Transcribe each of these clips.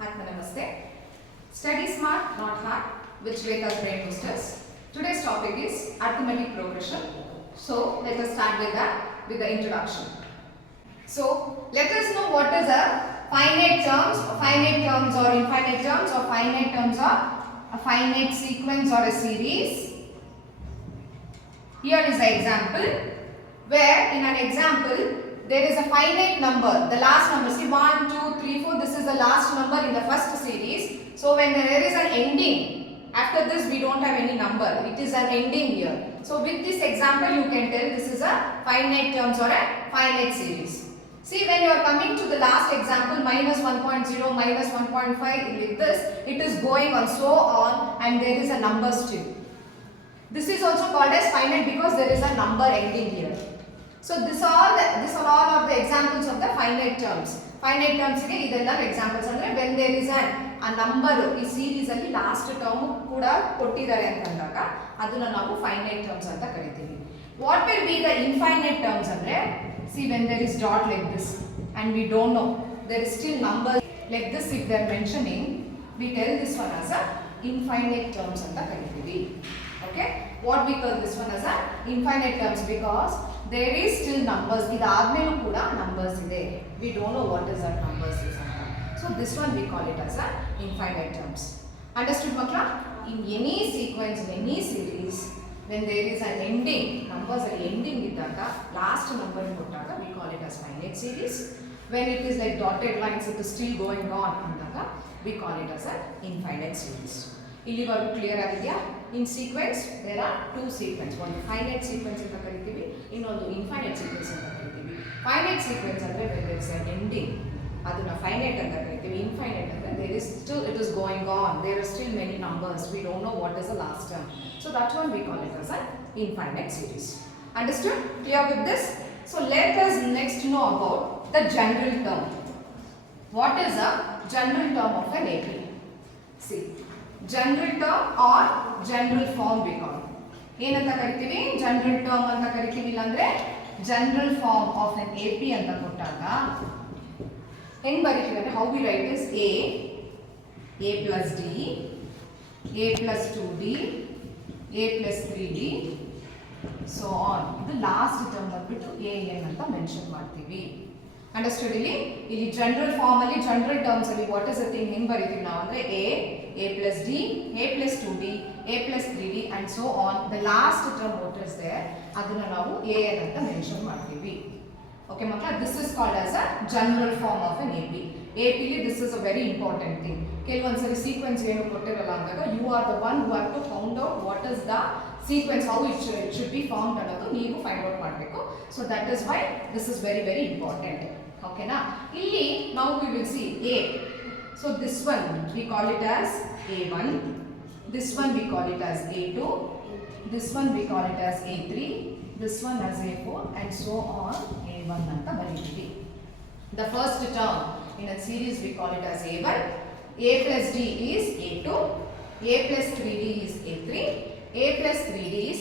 Atma Namaste. Study smart, not hard, with Shweta's Brain Boosters. Today's topic is arithmetic progression. So let us start with the introduction. So let us know what is a finite terms or infinite terms, or finite terms or a finite sequence or a series. Here is the example, where in an example there is a finite number, the last number, see 1, 2, 3, 4, this is the last number in the first series. So when there is an ending, after this we don't have any number, it is an ending here. So with this example you can tell this is a finite terms or a finite series. See, when you are coming to the last example, minus 1.0, minus 1.5, with this it is going on so on, and there is a number still. This is also called as finite because there is a number ending here. So these are all of the examples of the finite terms. Finite terms ಗೆ ಇದೆಲ್ಲ examples ಅಂದ್ರೆ when there is a number ಈ series ಅಲ್ಲಿ last term ಕೂಡ ಕೊಟ್ಟಿದ್ದಾರೆ ಅಂತಂದಾಗ ಅದನ್ನ ನಾವು finite terms ಅಂತ ಕರಿತೀವಿ. What will be the infinite terms ಅಂದ್ರೆ see when there is dot like this and we don't know, there is still number like this, if they are mentioning, we tell this one as a infinite terms ಅಂತ ಕರಿತೀವಿ. Okay, what we call this one as a infinite terms because there is still numbers. ಇದಾದ್ಮೇಲೂ ಕೂಡ numbers ಇದೆ. We don't know what is that numbers is ಅಂತ. So this one we call it as a infinite terms. Understood makla? In any sequence, in any series, when there is an ending, numbers are ending ಇದ್ದಾಗ last number ಕೊಟ್ಟಾಗ we call it as finite series. When it is like dotted lines, it is still going on ಅಂದಾಗ we call it as an infinite series. ಇಲ್ಲಿವರೆಗೂ clear ಆಗಿದೆಯಾ? In sequence there are two sequence, ಒಂದು finite sequence ಅಂತ ಕರಿತೀವಿ, ಇನ್ನೊಂದು infinite sequence ಅಂತ ಕರಿತೀವಿ. Finite sequence ಅಂದ್ರೆ when there is an ending, ಅದನ್ನ finite ಅಂತ ಕರಿತೀವಿ. Infinite ಅಂದ್ರೆ there is still, it is going on, there are still many numbers, we don't know what is the last term. So that one we call it as an infinite series. Understood? Clear with this? So let us next know about the general term. What is a general term of an AP? See, general term or general form we call. ಏನಂತ ಕರಿತೀವಿ? General term ಅಂತ ಕರಿತೀವಿ, ಇಲ್ಲಾಂದ್ರೆ general form of an AP ಅಂತ ಕೊಟ್ಟಾಗ ಹೆಂಗ್ ಬರೀತೀವಿ ಅಂದ್ರೆ, how we write is a plus d, a plus 2d, a plus 3d, so on. ಇದು ಲಾಸ್ಟ್ ಟರ್ಮ್ ಬಂದ್ಬಿಟ್ಟು an ಅಂತ ಮೆನ್ಷನ್ ಮಾಡ್ತೀವಿ. ಅಂಡರ್ಸ್ಟುಡ್? ಇಲ್ಲಿ ಜನರಲ್ ಫಾರ್ಮ್ ಅಲ್ಲಿ, ಜನರಲ್ ಟರ್ಮ್ಸ್ ಅಲ್ಲಿ ವಾಟ್ ಇಸ್ ದ ಥಿಂಗ್ ಹೆಂಗ್ ಬರೀತೀವಿ ನಾವು ಅಂದ್ರೆ a plus d, a plus 2d, a plus 3d and so on. The last term what is there, ಅದನ್ನ ನಾವು an ಅಂತ ಮೆನ್ಷನ್ ಮಾಡ್ತೀವಿ. Okay ಮಕ್ಕಳ, this is called as a general form of an AP. AP li this is a very important thing. ಕೆಲವೊಂದ್ಸರಿ sequence ಏನು ಕೊಟ್ಟಿರಲ್ಲ ಅಂದಾಗ you are the one who have to find out what is the sequence, how it should be formed ಅನ್ನೋದು ನೀವು find out ಮಾಡಬೇಕು. So that is why this is very very important. Okay na? ಇಲ್ಲಿ now we will see a. So this one we call it as A1, this one we call it as A2, this one we call it as A3, this one as A4 and so on A1 anta ಬರೀತೀವಿ. The first term in a series we call it as A1, A plus D is A2, A plus 3D is A3, A plus 3D is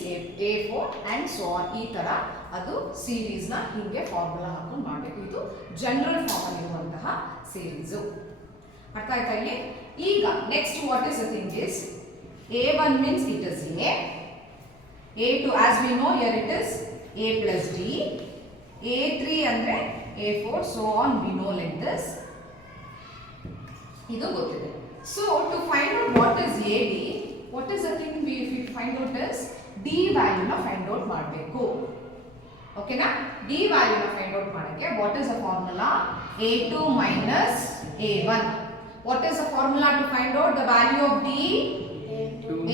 A4 and so on. ಈ ತರ ಅದು series ನ ಹಿಂಗೆ formula ಹಾಕೊಂಡು ಮಾಡಬೇಕು. ಇದು general form ಇರುವಂತಹ series. ಅರ್ಥ ಆಯ್ತಾ ಇಲ್ಲಿ? ಈಗ next what is the thing is, A1 means it is A, A2 as we know here it is A plus D, A3 ಅಂದ್ರೆ A4, so on we know like this. ಇದು ಗೊತ್ತಿದೆ. So to find out what is AD, what is the thing we find out is D value ನ find out ಮಾಡಬೇಕು. ಓಕೆನಾ? D value ನ find out ಮಾಡಕ್ಕೆ what is the formula? A2 minus A1. What is the formula to find out the value of D?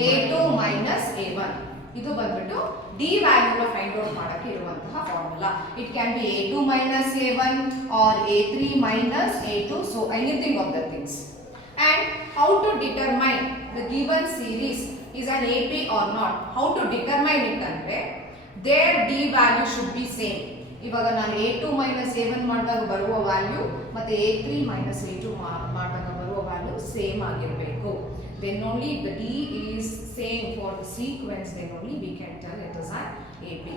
A2 minus A1. ಇದು ಬಂದ್ಬಿಟ್ಟು D value ನ find out ಮಾಡಕ್ಕೆ ಇರುವಂತಹ formula. It can be A2 minus A1 or A3 minus A2, so anything of the things. And how to determine the given series is an AP or not? How to determine it ಅಂದ್ರೆ their D value should be same. ಇವಾಗ ನಾನು A2 minus A1 ಮಾಡಿದಾಗ ಬರುವ value ಮತ್ತೆ A3 minus A2 ಮಾಡಿದಾಗ ಬರುವ value same ಆಗಿರಬೇಕು. Then only the D is same for the sequence, then only we can tell it is an AP.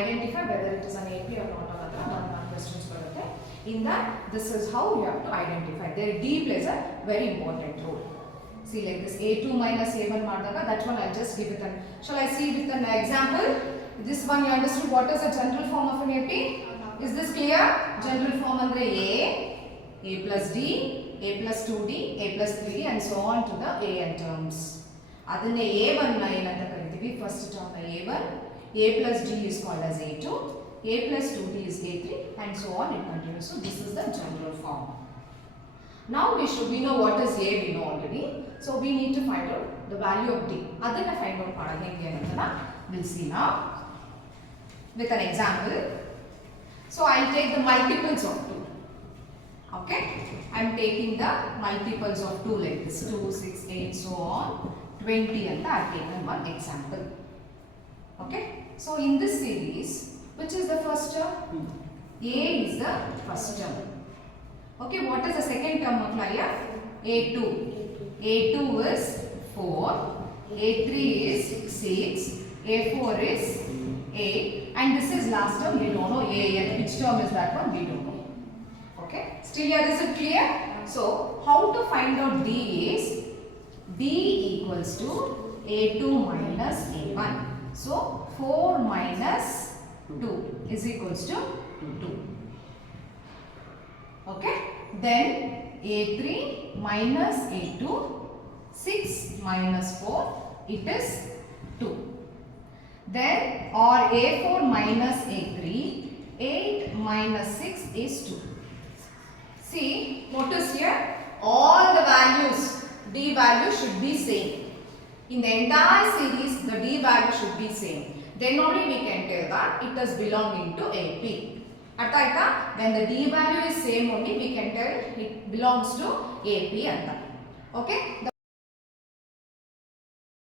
Identify whether it is an AP or not another one questions ಬರುತ್ತೆ. In that, this is how you have to identify. There D plays a very important role. See like this A2 minus A1 ಮಾಡಿದಾಗ that one I'll just give it an. Shall I see with an example? This one you understood what is the general form of an AP? Is this clear? General form andre A plus D, A plus 2D, A plus 3D and so on to the AN terms. ಅದನ್ನೇ A1 ನ ಏನಂತ ಕರಿತೀವಿ first term ನ A1, A plus D is called as A2, A plus 2D is A3 and so on it continues. So this is the general form. Now we know what is A, we know already. So we need to find out the value of D. ಅದನ್ನ find out ಮಾಡೋದು ಹೆಂಗೆ ಅಂತ we'll see now with an example. So I'll take the multiples of 2. Okay, I'm taking the multiples of 2 like this 2, 6, 8 so on 20 and I've taken one example. Okay, so in this series which is the first term? A is the first term. Okay, what is the second term of Laya? A2. A2 is 4, A3 is 6, A4 is 8 and this is last term we don't know AN. Which term is that one? We don't know. Okay, still here is it clear? So how to find out D is D equals to A2 minus A1. So 4 minus 2 is equals to 2. Okay, then A3 minus A2, 6 minus 4, it is 2. Then or A4 minus A3, 8 minus 6 is 2. See, notice here, all the values, D value should be same. In the entire series, the D value should be same. Then only we can tell that it is belonging to AP. Artha aita? When the D value is same only, we can tell it belongs to AP anta. Okay?